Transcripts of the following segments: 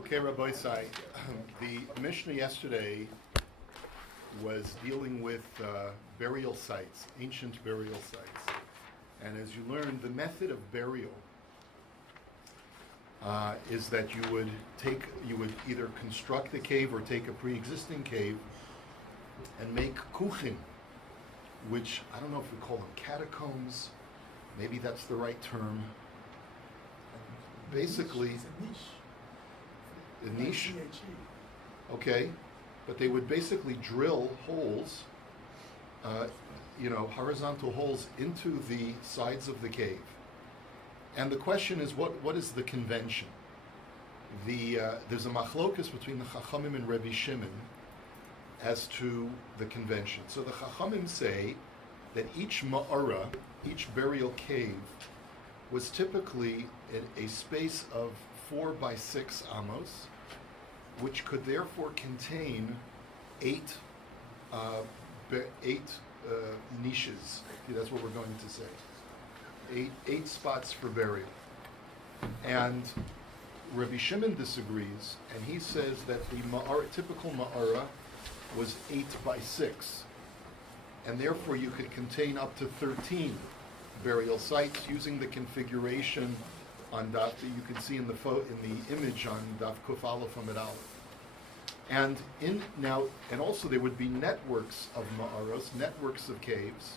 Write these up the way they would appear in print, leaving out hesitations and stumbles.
Okay, Rabbi Sai, the Mishnah yesterday was dealing with burial sites, ancient burial sites. And as you learned, the method of burial is that you would either construct a cave or take a pre-existing cave and make kuchin, which I don't know if we call them catacombs, maybe that's the right term. Basically, a niche. Okay, but they would basically drill holes, horizontal holes into the sides of the cave. And the question is, what is the convention? There's a machlokas between the Chachamim and Rabbi Shimon as to the convention. So the Chachamim say that each ma'ara, each burial cave, was typically a space of 4 by 6 amos, which could therefore contain eight niches. That's what we're going to say. Eight spots for burial. And Rabbi Shimon disagrees, and he says that the typical ma'ara was 8 by 6, and therefore you could contain up to 13 burial sites using the configuration on Daf that you can see in the image on Daf Kuf Aleph Amid Aleph. And also there would be networks of ma'aros, networks of caves,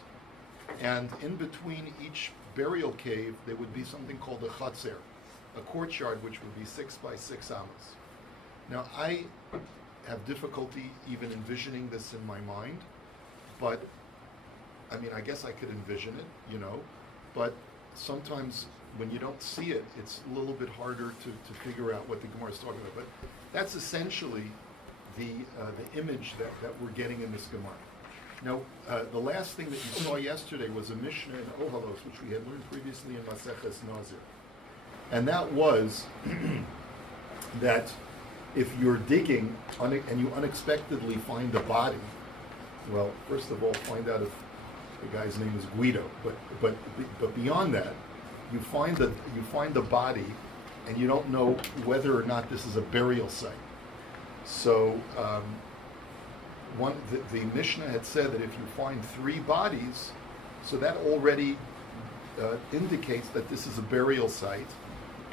and in between each burial cave there would be something called a chatzer, a courtyard, which would be 6 by 6 amos. Now I have difficulty even envisioning this in my mind, but I mean, I guess I could envision it, but sometimes when you don't see it, it's a little bit harder to figure out what the Gemara is talking about. But that's essentially the image that we're getting in this Gemara. Now, the last thing that you saw yesterday was a Mishnah in Ohalos, which we had learned previously in Maseches Nazir. And that was that if you're digging and you unexpectedly find a body, well, first of all, find out if the guy's name is Guido. But beyond that, you find the body, and you don't know whether or not this is a burial site. So the Mishnah had said that if you find 3 bodies, so that already indicates that this is a burial site,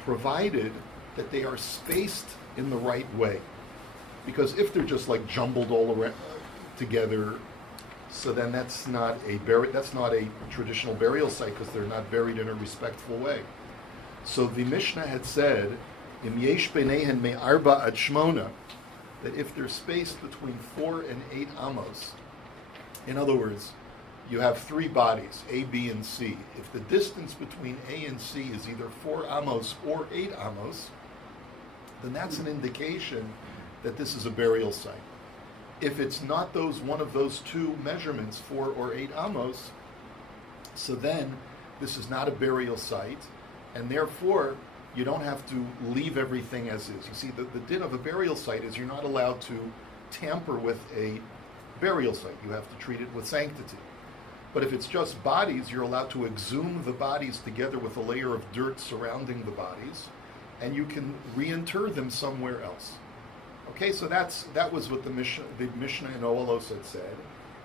provided that they are spaced in the right way. Because if they're just like jumbled all around together, so then that's not a traditional burial site, because they're not buried in a respectful way. So the Mishnah had said, Im yesh beinehen me'arba ad shmona, that if they're spaced between 4 and 8 amos, in other words, you have 3 bodies, A, B, and C. If the distance between A and C is either 4 amos or 8 amos, then that's an indication that this is a burial site. If it's not one of those 2 measurements, 4 or 8 amos, so then this is not a burial site, and therefore you don't have to leave everything as is. You see, the din of a burial site is you're not allowed to tamper with a burial site. You have to treat it with sanctity. But if it's just bodies, you're allowed to exhume the bodies together with a layer of dirt surrounding the bodies, and you can reinter them somewhere else. Okay, so that was what the Mishnah in Ohalos had said.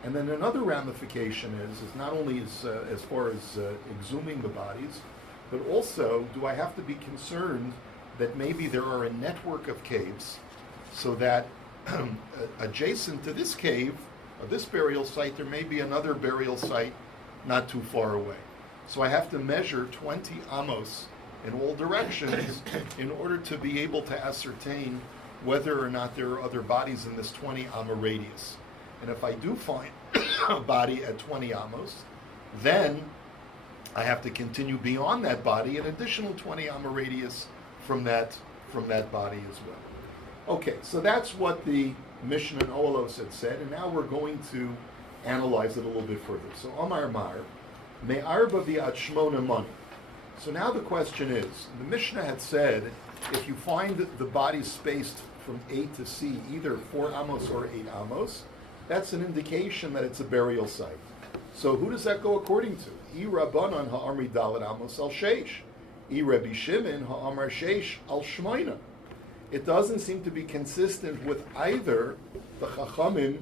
And then another ramification is not only as far as exhuming the bodies, but also, do I have to be concerned that maybe there are a network of caves, so that adjacent to this cave, or this burial site, there may be another burial site not too far away. So I have to measure 20 amos in all directions in order to be able to ascertain whether or not there are other bodies in this 20 amma radius. And if I do find a body at 20 amos, then I have to continue beyond that body an additional 20 amma radius from that body as well. Okay, so that's what the Mishnah in Ohalos had said, and now we're going to analyze it a little bit further. So Amar Mar, Me'arba bi'at shmona mani. So now the question is, the Mishnah had said, if you find the body spaced from A to C, either 4 amos or 8 amos, that's an indication that it's a burial site. So who does that go according to? I Rabbanan ha'amri dalet amos al sheish. I Rabbi Shimon ha'amar sheish al shmoina. it doesn't seem to be consistent with either the Chachamim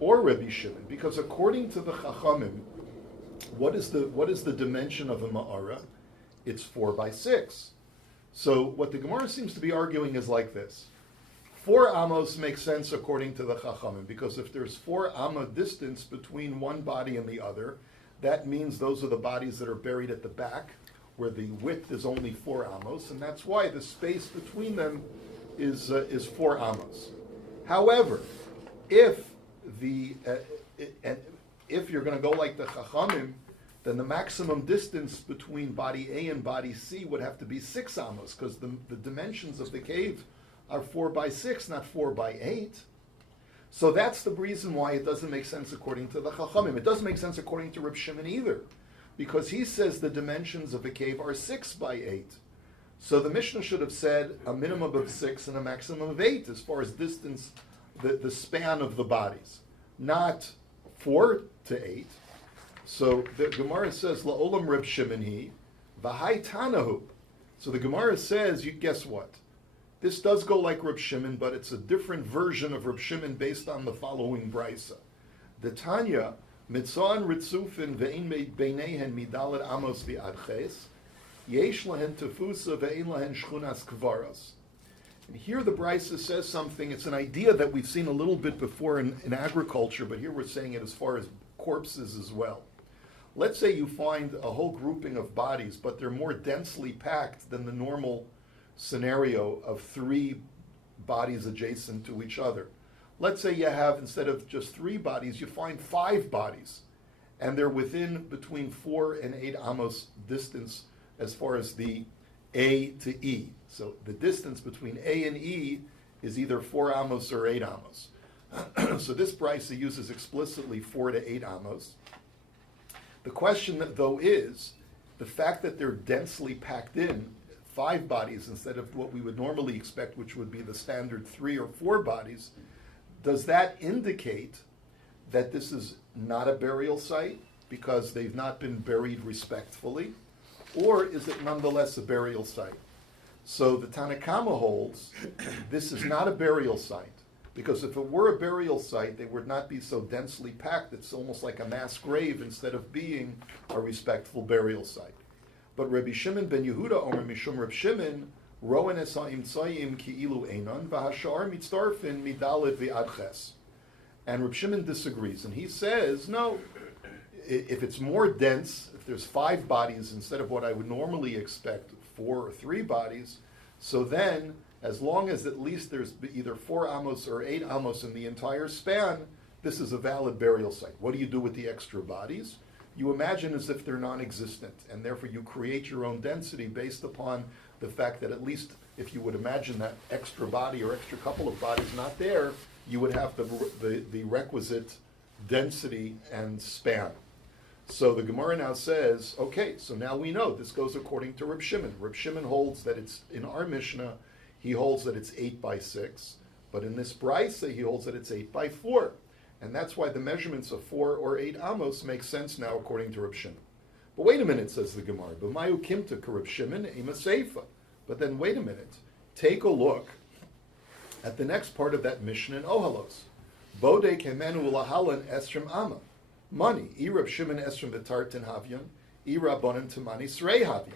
or Rabbi Shimon, because according to the Chachamim, what is the dimension of a ma'ara? It's 4 by 6. So what the Gemara seems to be arguing is like this. 4 amos makes sense according to the Chachamim, because if there's 4 amma distance between one body and the other, that means those are the bodies that are buried at the back, where the width is only 4 amos, and that's why the space between them is 4 amos. However, if you're going to go like the Chachamim, then the maximum distance between body A and body C would have to be 6 amos, because the dimensions of the cave are 4 by 6, not 4 by 8. So that's the reason why it doesn't make sense according to the Chachamim. It doesn't make sense according to Reb Shimon either, because he says the dimensions of a cave are 6 by 8. So the Mishnah should have said a minimum of 6 and a maximum of 8 as far as distance, the span of the bodies, not 4 to 8. So the Gemara says, La'olam Reb Shimon hi, v'hai tanahu. So the Gemara says, guess what? This does go like Reb Shimon, but it's a different version of Reb Shimon based on the following brisa. The Tanya, mitzvah ritzufin ve'in beinehen midalet amos v'adches, yesh lahen tefusa ve'in lahen shchunas kvaras. And here the brisa says something, it's an idea that we've seen a little bit before in agriculture, but here we're saying it as far as corpses as well. Let's say you find a whole grouping of bodies, but they're more densely packed than the normal scenario of 3 bodies adjacent to each other. Let's say you have, instead of just 3 bodies, you find 5 bodies, and they're within between 4 and 8 amos distance as far as the A to E. So the distance between A and E is either 4 amos or 8 amos. So this brisa uses explicitly 4 to 8 amos. The question, though, is the fact that they're densely packed in, 5 bodies instead of what we would normally expect, which would be the standard 3 or 4 bodies, does that indicate that this is not a burial site because they've not been buried respectfully? Or is it nonetheless a burial site? So the Tanakama holds this is not a burial site, because if it were a burial site, they would not be so densely packed. It's almost like a mass grave instead of being a respectful burial site. But Rabbi Shimon ben Yehuda Omer Mishum Reb Shimon Roen Esa'im Tzayim Ki'ilu Einon V'Hashar Mitzdarfin Midalet V'Adches. And Reb Shimon disagrees, and he says, no, if it's more dense, if there's 5 bodies instead of what I would normally expect, 4 or 3 bodies, so then, as long as at least there's either 4 amos or 8 amos in the entire span, this is a valid burial site. What do you do with the extra bodies? You imagine as if they're non-existent, and therefore you create your own density based upon the fact that at least if you would imagine that extra body or extra couple of bodies not there, you would have the requisite density and span. So the Gemara now says, okay, so now we know this goes according to Reb Shimon. Reb Shimon holds that it's, in our Mishnah, he holds that it's 8 by 6, but in this brisa he holds that it's 8 by 4. And that's why the measurements of 4 or 8 amos make sense now according to Reb Shimon. But wait a minute, says the Gemara. B'mayu kimta Reb Shimon ema seifa. But then wait a minute. Take a look at the next part of that Mishnah in Ohalos. Bode kemenu lahalan esrim ama. Money. I Reb Shimon esrim v'tartin havyan. I rabbanan tamani srei havyan.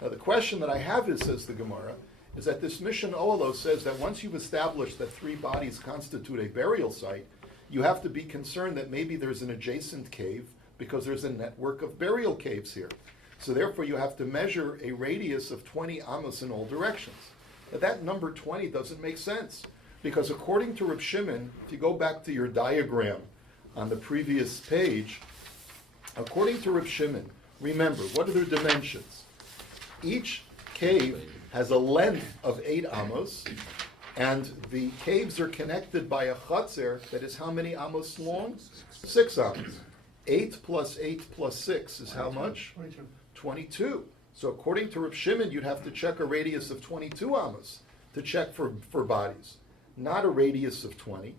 Now the question that I have is, says the Gemara, is that this Mishnah Ohalos says that once you've established that 3 bodies constitute a burial site, you have to be concerned that maybe there's an adjacent cave because there's a network of burial caves here. So therefore you have to measure a radius of 20 amos in all directions. Now that number 20 doesn't make sense, because according to Reb Shimon, if you go back to your diagram on the previous page, according to Reb Shimon, remember, what are their dimensions? Each cave has a length of 8 amos, and the caves are connected by a chatzer that is how many amos long? 6 amos. 8 plus 8 plus 6 is how much? 22. So according to Reb Shimon, you'd have to check a radius of 22 amos to check for bodies, not a radius of 20.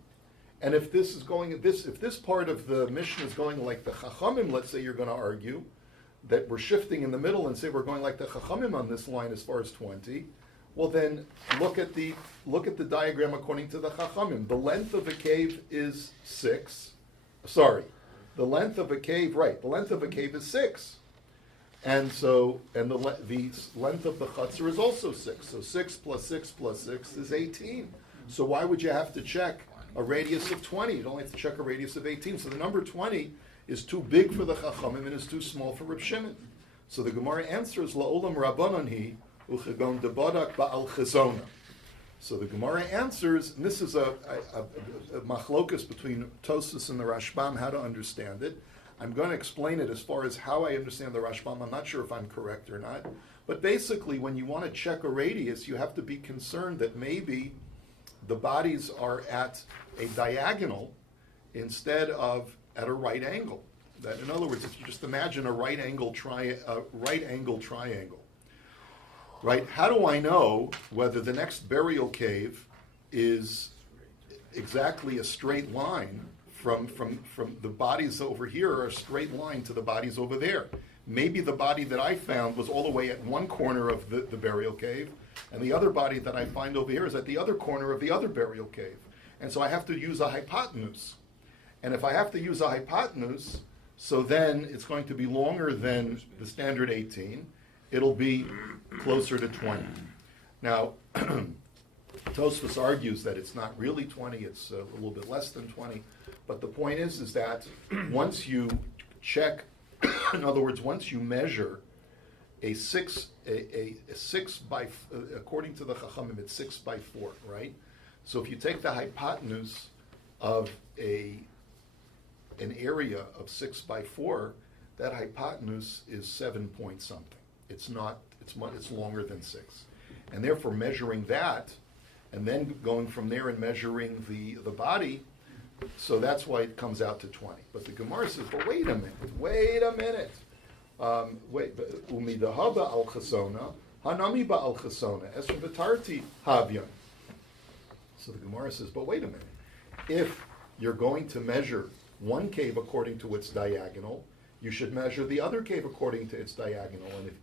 And if this is going, if this part of the Mishnah is going like the Chachamim, let's say you're going to argue that we're shifting in the middle and say we're going like the Chachamim on this line as far as 20, Well, then look at the diagram according to the Chachamim. The length of a cave is 6. Sorry, the length of a cave. Right, the length of a cave is 6, and the length of the chutzner is also 6. So 6 plus 6 plus 6 is 18. So why would you have to check a radius of 20? You don't have to check a radius of 18. So the number 20 is too big for the Chachamim and is too small for Reb Shimon. So the Gemara answers La'olam Rabbanon hi uchegon debadak ba'al chazona. So the Gemara answers, and this is a machlokus between Tosfos and the Rashbam, how to understand it. I'm going to explain it as far as how I understand the Rashbam. I'm not sure if I'm correct or not. But basically, when you want to check a radius, you have to be concerned that maybe the bodies are at a diagonal instead of at a right angle. That, in other words, if you just imagine a right angle triangle, right? How do I know whether the next burial cave is exactly a straight line from the bodies over here are a straight line to the bodies over there? Maybe the body that I found was all the way at one corner of the burial cave, and the other body that I find over here is at the other corner of the other burial cave. And so I have to use a hypotenuse. And if I have to use a hypotenuse, so then it's going to be longer than the standard 18. It'll be closer to 20. Now, Tosfos argues that it's not really 20, it's a little bit less than 20. But the point is that once you check, in other words, once you measure a 6 by, according to the Chachamim, it's 6 by 4, right? So if you take the hypotenuse of an area of 6 by 4, that hypotenuse is 7 point something. It's longer than 6. And therefore measuring that, and then going from there and measuring the body, so that's why it comes out to 20. But the Gemara says, but wait a minute. Umidahaba al chasona, hanami ba al chasona, esra v'tarti havyan. So the Gemara says, but wait a minute. If you're going to measure one cave according to its diagonal, you should measure the other cave according to its diagonal. And if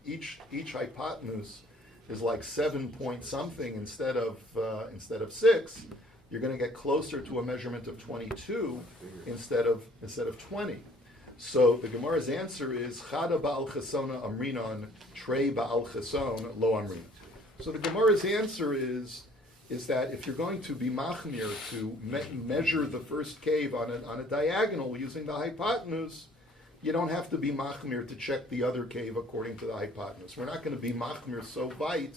each hypotenuse is like 7 point something instead of 6, you're going to get closer to a measurement of 22 instead of 20. So the Gemara's answer is Chada ba'al chasona amrinon trei ba'al chason lo amrin. So the Gemara's answer is that if you're going to be machmir to measure the first cave on a diagonal using the hypotenuse, you don't have to be machmir to check the other cave according to the hypotenuse. We're not going to be machmir so weit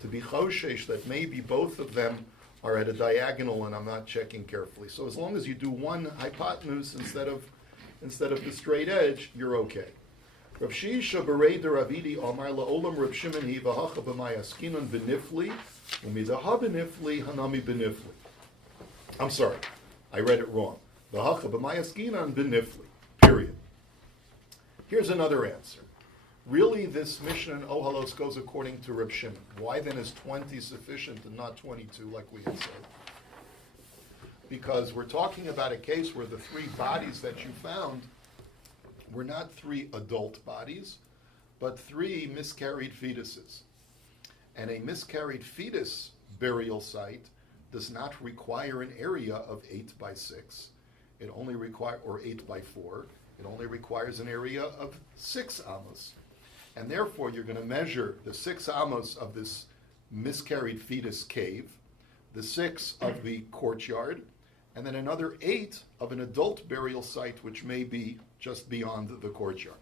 to be choshesh that maybe both of them are at a diagonal and I'm not checking carefully. So as long as you do one hypotenuse instead of the straight edge, you're okay. Rav Shisha berei de Ravidi Omar laolam Rav Shimon hi v'hacha b'mayaskinon b'nifli u'midaha b'nifli hanami b'nifli. I'm sorry, I read it wrong. V'hacha b'mayaskinon b'nifli. Period. Here's another answer. Really, this Mishnah in Ohalos goes according to Reb Shimon. Why then is 20 sufficient and not 22 like we had said? Because we're talking about a case where the 3 bodies that you found were not 3 adult bodies, but 3 miscarried fetuses. And a miscarried fetus burial site does not require an area of 8 by 6. It only or 8 by 4. It only requires an area of 6 amos. And therefore, you're going to measure the 6 amos of this miscarried fetus cave, the 6 of the courtyard, and then another 8 of an adult burial site, which may be just beyond the courtyard.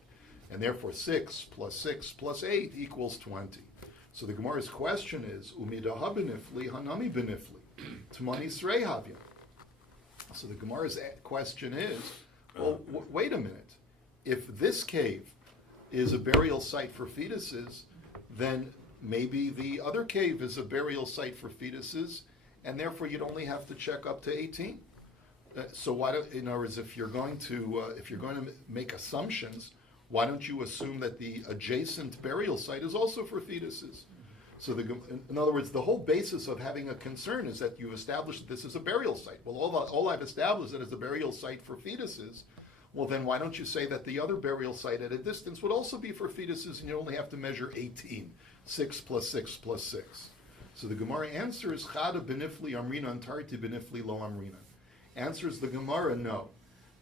And therefore, 6 plus 8 equals 20. So the Gemara's question is, Umidaha benifli, hanami benifli, Tmani srei havya. So the Gemara's question is, well, wait a minute. If this cave is a burial site for fetuses, then maybe the other cave is a burial site for fetuses, and therefore you'd only have to check up to 18. So why don't, in other words, if you're going to make assumptions, why don't you assume that the adjacent burial site is also for fetuses? So in other words, the whole basis of having a concern is that you establish that this is a burial site. Well, all I've established that it's a burial site for fetuses. Well, then why don't you say that the other burial site at a distance would also be for fetuses, and you only have to measure 18, 6 plus 6 plus 6. So the Gemara answers, Chada benifli amrina and tarti benifli lo amrina. Answers the Gemara, no.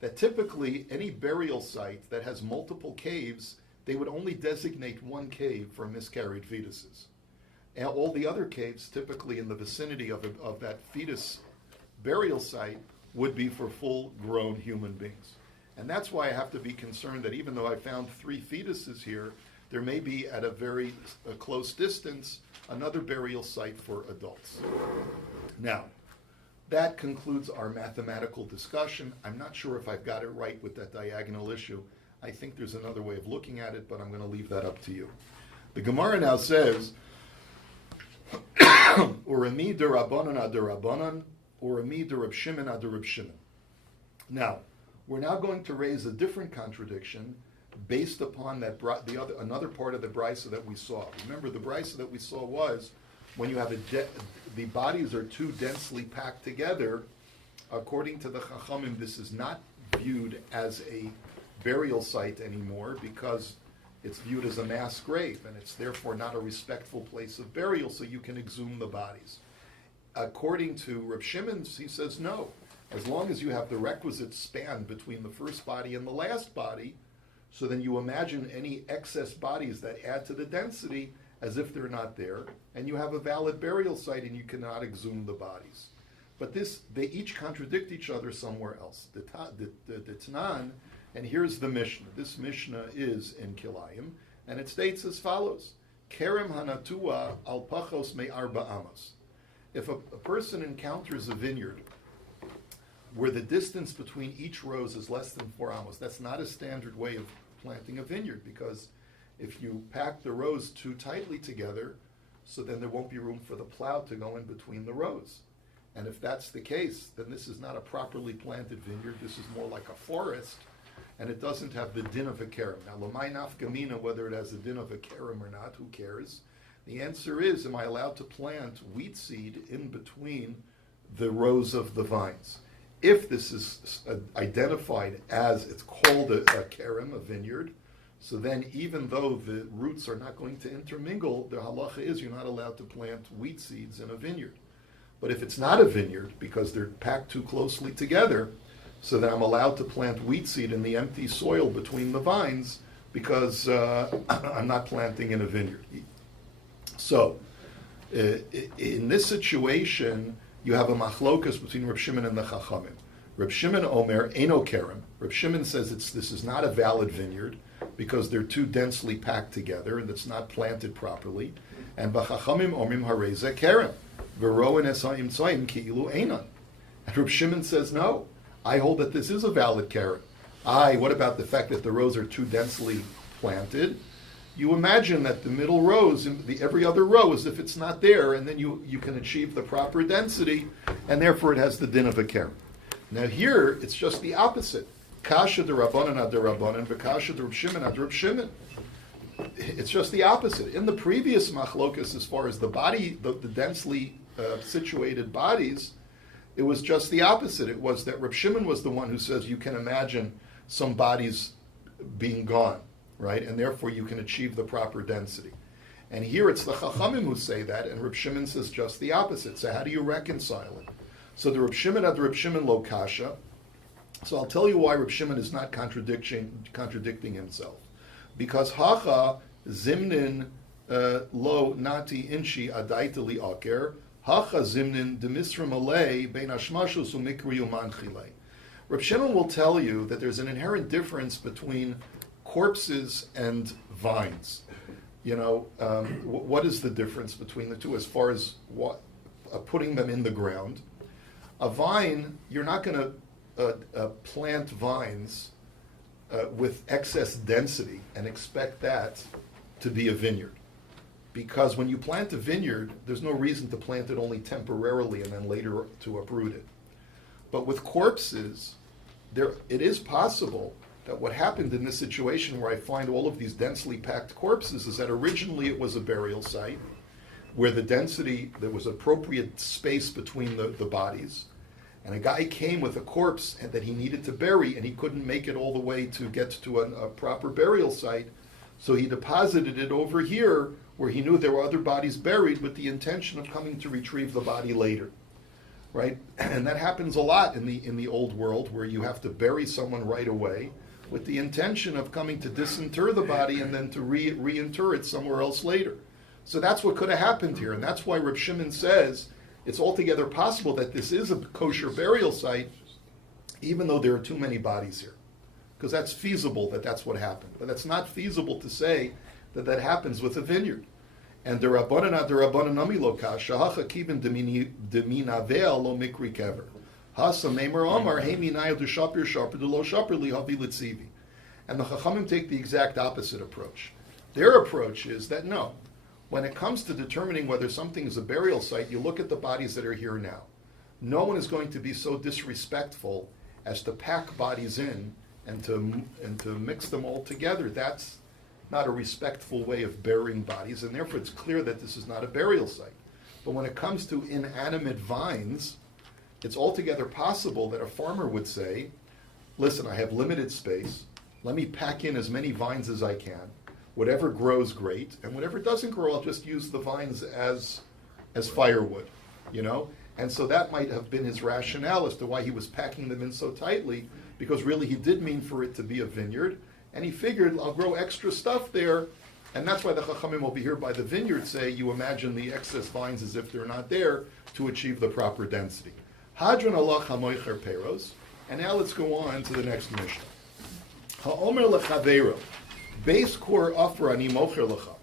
That typically any burial site that has multiple caves, they would only designate one cave for miscarried fetuses. And all the other caves, typically in the vicinity of that fetus burial site, would be for full-grown human beings. And that's why I have to be concerned that even though I found 3 fetuses here, there may be at a very close distance another burial site for adults. Now, that concludes our mathematical discussion. I'm not sure if I've got it right with that diagonal issue. I think there's another way of looking at it, but I'm going to leave that up to you. The Gemara now says, Urami de Rabbanan ad Rabbanan, Urami de Reb Shimon ad Reb Shimon. Now, we're now going to raise a different contradiction based upon another part of the brisa that we saw. Remember, the brisa that we saw was when you have the bodies are too densely packed together. According to the Chachamim, this is not viewed as a burial site anymore because it's viewed as a mass grave, and it's therefore not a respectful place of burial, so you can exhume the bodies. According to Reb Shimon, he says no. As long as you have the requisite span between the first body and the last body, so then you imagine any excess bodies that add to the density as if they're not there, and you have a valid burial site and you cannot exhume the bodies. But they each contradict each other somewhere else. The Tanan, and here's the Mishnah. This Mishnah is in Kilayim, and it states as follows: Kerem hanatua al pachos me arba amos. If a person encounters a vineyard where the distance between each rows is less than 4 amos, that's not a standard way of planting a vineyard, because if you pack the rows too tightly together, so then there won't be room for the plow to go in between the rows. And if that's the case, then this is not a properly planted vineyard. This is more like a forest, and it doesn't have the din of a kerem. Now, l'may nafkamina, whether it has the din of a kerem or not, who cares? The answer is, am I allowed to plant wheat seed in between the rows of the vines? If this is identified as, it's called a kerem, a vineyard, so then even though the roots are not going to intermingle, the halacha is you're not allowed to plant wheat seeds in a vineyard. But if it's not a vineyard, because they're packed too closely together, so that I'm allowed to plant wheat seed in the empty soil between the vines, because I'm not planting in a vineyard. So, in this situation, you have a machlokas between Reb Shimon and the Chachamim. Reb Shimon Omer, Eino Kerem. Reb Shimon says this is not a valid vineyard because they're too densely packed together and it's not planted properly. And B'Chachamim Omrim Hareza Kerem. V'roen esayim tzayim ki'ilu einan. And Reb Shimon says, no, I hold that this is a valid kerem. What about the fact that the rows are too densely planted? You imagine that the middle rows, every other row, as if it's not there, and then you can achieve the proper density, and therefore it has the din of a kerem. Now here, it's just the opposite. Kasha de Rabbanan ad Rabbanan, v'kasha de Reb Shimon ad Reb Shimon. It's just the opposite. In the previous machlokas, as far as the body, the densely situated bodies, it was just the opposite. It was that Reb Shimon was the one who says you can imagine some bodies being gone, right? And therefore you can achieve the proper density. And here it's the Chachamim who say that, and Reb Shimon says just the opposite. So how do you reconcile it? So the Reb Shimon ad Reb Shimon lo kasha. So I'll tell you why Reb Shimon is not contradicting himself. Because hacha zimnin lo nati inshi adaita li aker, hacha zimnin demisram alei bein hashmashus umikri umanchile. Reb Shimon will tell you that there's an inherent difference between corpses and vines. You know, what is the difference between the two as far as putting them in the ground? A vine, you're not going to plant vines with excess density and expect that to be a vineyard. Because when you plant a vineyard, there's no reason to plant it only temporarily and then later to uproot it. But with corpses, it is possible that what happened in this situation where I find all of these densely packed corpses is that originally it was a burial site where the density, there was appropriate space between the bodies. And a guy came with a corpse that he needed to bury, and he couldn't make it all the way to get to a proper burial site. So he deposited it over here where he knew there were other bodies buried with the intention of coming to retrieve the body later. Right? And that happens a lot in the old world, where you have to bury someone right away with the intention of coming to disinter the body and then to reinter it somewhere else later. So that's what could have happened here, and that's why Reb Shimon says it's altogether possible that this is a kosher burial site, even though there are too many bodies here. Because that's feasible that that's what happened. But that's not feasible to say that that happens with a vineyard. And the Rabbanan Nami lo kasha, hacha kibin deminavel lo mikri kever. Hasa meimer omar, heimi naya du shapir shapir du lo shapir li havi litzivi. And the Chachamim take the exact opposite approach. Their approach is that no, when it comes to determining whether something is a burial site, you look at the bodies that are here now. No one is going to be so disrespectful as to pack bodies in and to mix them all together. That's not a respectful way of burying bodies, and therefore it's clear that this is not a burial site. But when it comes to inanimate vines, it's altogether possible that a farmer would say, listen, I have limited space, let me pack in as many vines as I can. Whatever grows, great, and whatever doesn't grow, I'll just use the vines as firewood, you know? And so that might have been his rationale as to why he was packing them in so tightly, because really he did mean for it to be a vineyard, and he figured, I'll grow extra stuff there, and that's why the Chachamim over here by the vineyard say, you imagine the excess vines as if they're not there to achieve the proper density. Hadron Allah hamoicher peros, and now let's go on to the next Mishnah. Ha'omer lechaveiro, beis kor afrani mocher lecha.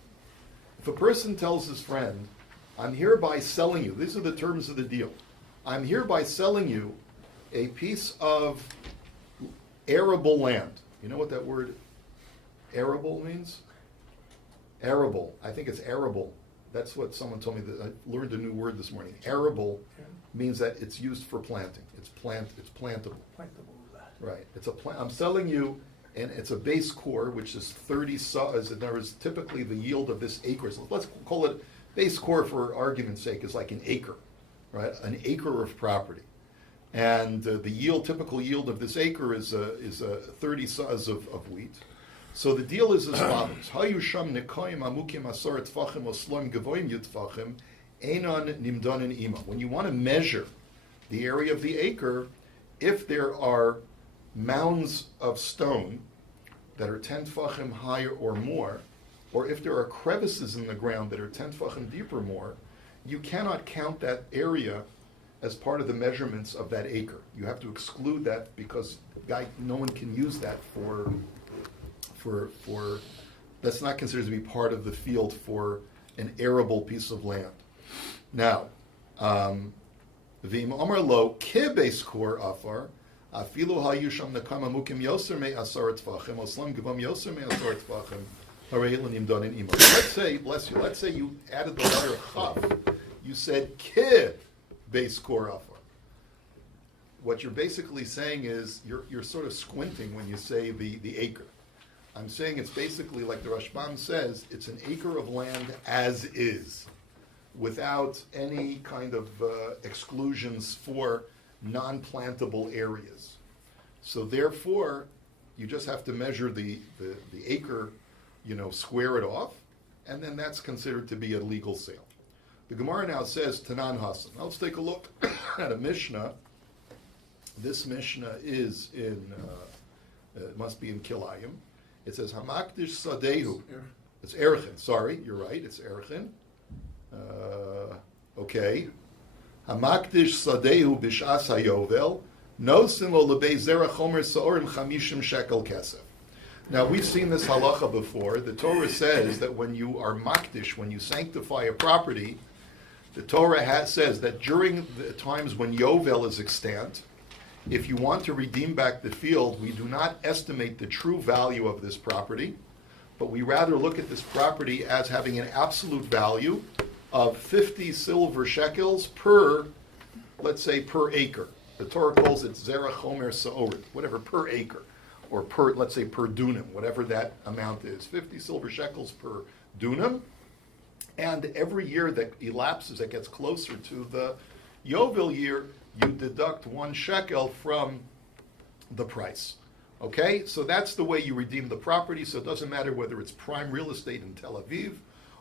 If a person tells his friend, I'm hereby selling you, these are the terms of the deal, I'm hereby selling you a piece of arable land. You know what that word arable means? Arable. I think it's arable. That's what someone told me. That I learned a new word this morning. Arable means that it's used for planting. It's plantable. Right. It's a plant. I'm selling you, and it's a base core, which is 30 saws. In other words, typically the yield of this acre. So let's call it base core for argument's sake is like an acre, right? An acre of property. And the typical yield of this acre is 30 saws of wheat. So the deal is as follows: Hayusham nekoim amukim asar tfachim osloim gevoim yutfachim einon nimdanin ima. When you want to measure the area of the acre, if there are mounds of stone that are 10 tfachim higher or more, or if there are crevices in the ground that are 10 tfachim deep or more, you cannot count that area as part of the measurements of that acre. You have to exclude that because no one can use that for that's not considered to be part of the field for an arable piece of land. Now, v'im amar lo kibes kor afar afilu hayusham nekama mukim yoser me asar tfachim oslam gevam yoser me asar tfachim harei l'nim donin ima. Let's say, bless you, let's say you added the letter chaf. You said ki base core afar. What you're basically saying is you're sort of squinting when you say the acre. I'm saying it's basically like the Rashbam says, it's an acre of land as is, without any kind of exclusions for non-plantable areas. So therefore, you just have to measure the acre, square it off, and then that's considered to be a legal sale. The Gemara now says, Tanan Hasan. Now let's take a look at a Mishnah. This Mishnah is it must be in Kilayim. It says, Hamakdish Sadehu. It's Erchin. Sorry, you're right. It's Erchin. Okay. Hamakdish Sadehu Bishas Hayovel. Nosim lo lebei zera chomer sa'orim chamishim shekel kesef. Now, we've seen this halacha before. The Torah says that when you are makdish, when you sanctify a property, the Torah says that during the times when Yovel is extant, if you want to redeem back the field, we do not estimate the true value of this property, but we rather look at this property as having an absolute value of 50 silver shekels per, let's say, per acre. The Torah calls it zera chomer sa'orit, whatever, per acre, or per, let's say, per dunam, whatever that amount is. 50 silver shekels per dunam, and every year that elapses, that gets closer to the Yovel year, you deduct 1 shekel from the price. Okay? So that's the way you redeem the property, so it doesn't matter whether it's prime real estate in Tel Aviv,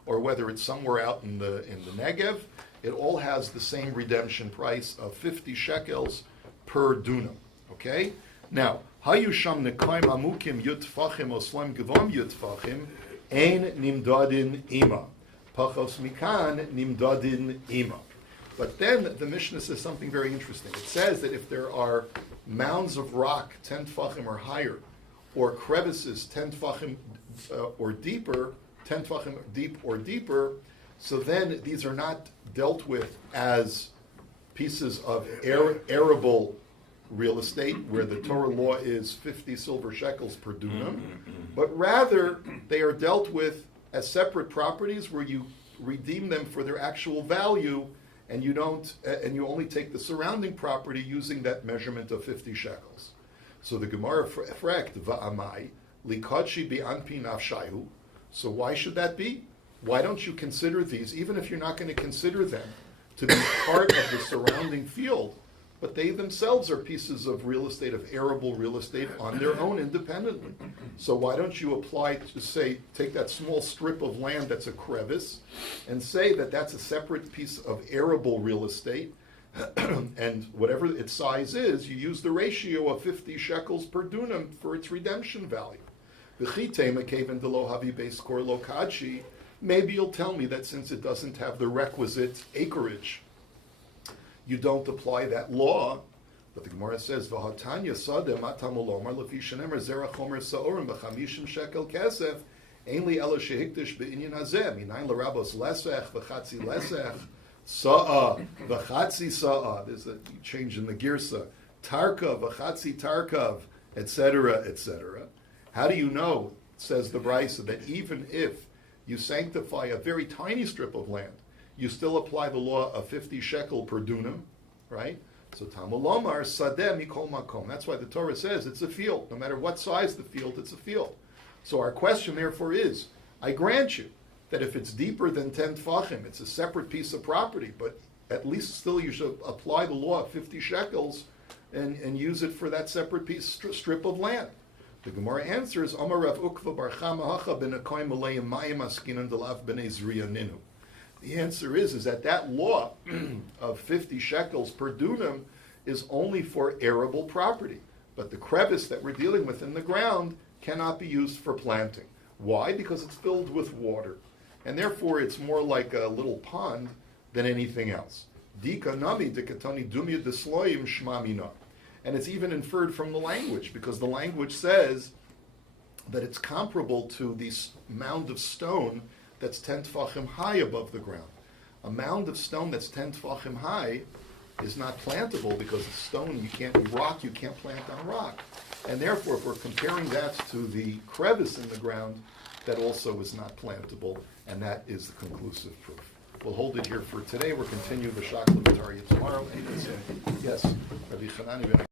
or whether it's somewhere out in the Negev, it all has the same redemption price of 50 shekels per dunam. Okay? Now, hayusham nekaim amukim yutfachim oslam gevom yutfachim ein nimdadin ima. Pachos mikan nimdadin ima. But then the Mishnah says something very interesting. It says that if there are mounds of rock 10 tfachim or higher, or crevices 10 tfachim or deeper, 10 tfachim deep or deeper, so then these are not dealt with as pieces of arable real estate, where the Torah law is 50 silver shekels per dunam, but rather they are dealt with as separate properties where you redeem them for their actual value, and you don't, and you only take the surrounding property using that measurement of 50 shekels. So the Gemara fragt va'amai likadshi bi'anpi nafshayu. So why should that be? Why don't you consider these, even if you're not going to consider them to be part of the surrounding field, but they themselves are pieces of real estate, of arable real estate on their own independently. So why don't you apply to say, take that small strip of land that's a crevice and say that that's a separate piece of arable real estate, and whatever its size is, you use the ratio of 50 shekels per dunam for its redemption value. Maybe you'll tell me that since it doesn't have the requisite acreage, you don't apply that law. But the Gemara says, "V'hatanya sadeh matamolomar lefi shenemer zera chomer saorim b'chamishim shekel kesef ein li elo shehikdish be'inyan hazeh minayin l'rabos lesech v'chatzi lesech sa'a v'chatzi sa'a." There's a change in the girsa. Tarkav v'chatzi tarkav, etc., etc. How do you know? Says the Brisa, that even if you sanctify a very tiny strip of land, you still apply the law of 50 shekel per dunam, right? So Tamulomar sadeh mikol makom. That's why the Torah says it's a field. No matter what size the field, it's a field. So our question therefore is, I grant you that if it's deeper than 10 tfachim, it's a separate piece of property, but at least still you should apply the law of 50 shekels and use it for that separate piece, strip of land. The Gemara answers, Amar Rav Ukva bar Chama hacha ben akoyim aleim mayim askinan delav b'nei zriya ninu. The answer is that law of 50 shekels per dunam is only for arable property. But the crevice that we're dealing with in the ground cannot be used for planting. Why? Because it's filled with water. And therefore it's more like a little pond than anything else. Dika nami dikatani dumya desloyim shmamina. And it's even inferred from the language, because the language says that it's comparable to this mound of stone that's 10 tfachim high above the ground. A mound of stone that's 10 tfachim high is not plantable, because it's stone, you can't plant on rock. And therefore, if we're comparing that to the crevice in the ground, that also is not plantable, and that is the conclusive proof. We'll hold it here for today. We'll continue the Shakla V'Tarya tomorrow. Yes, Rabbi Chanani ben